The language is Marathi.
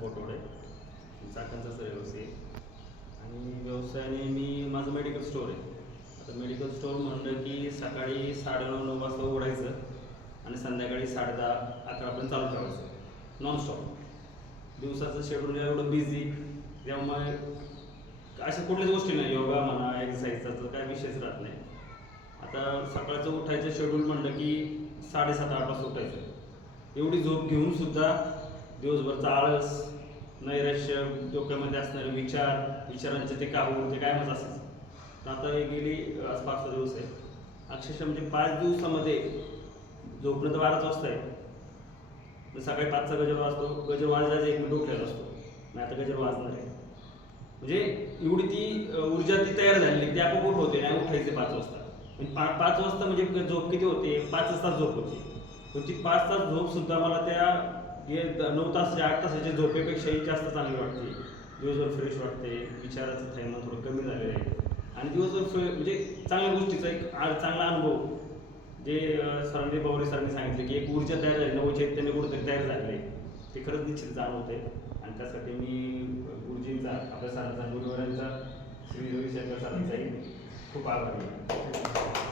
फोटोडे चाकांचा सर व्यवसाय आणि व्यवसायाने मी माझं मेडिकल स्टोअर आहे. आता मेडिकल स्टोअर म्हणलं की सकाळी 9:30-9 वाजता उघडायचं आणि संध्याकाळी 10:30-11पर्यंत चालू ठेवायचं नॉनस्टॉप. दिवसाचं शेड्यूल एवढं बिझी त्यामुळे अशा कुठल्याच गोष्टी नाही, योगा म्हणा एक्सरसाइजचा तर काय विषयच राहत नाही. आता सकाळचं उठायचं शेड्यूल म्हणलं की 7:30-8 वाजता उठायचं. एवढी झोप घेऊन सुद्धा दिवसभरचा आळस, नैराश्य, डोक्यामध्ये असणारे विचारांचे ते काहूर ते कायमच असायचं. तर आता हे गेली आज 5-6 दिवस आहे. अक्षरशः म्हणजे 5 दिवसामध्ये झोपणं तर 12च वाजता आहे. तर सकाळी 5चा गजर वाजतो, गजर वाजल्याचा 1 मिनिट उठलेला असतो. मी आता गजर वाजणार आहे. म्हणजे एवढी ती ऊर्जा ती तयार झालेली ते आपोआप होते नाही उठायचे 5 वाजता. म्हणजे 5 वाजता म्हणजे झोप किती होते? 5 तास झोप होती. पण ती 5 तास झोप सुद्धा मला त्या 9 तास 8 तासाच्या झोपेपेक्षाही जास्त चांगली वाटते. दिवसभर फ्रेश वाटते, विचाराचं थैमान थोडं कमी झालेलं आहे आणि दिवसभर म्हणजे चांगल्या गोष्टीचा एक चांगला अनुभव जे सरांनी पवार सरांनी सांगितले की एक ऊर्जा तयार झाली, नवचैतन्य कुठेतरी तयार झाले, ते खरंच निश्चित जाणवते. आणि त्यासाठी मी गुरुजींचा, आपल्या सरांचा, गुरुवरांचा, श्री रविशंकर सरांचाही खूप आभारी आहे.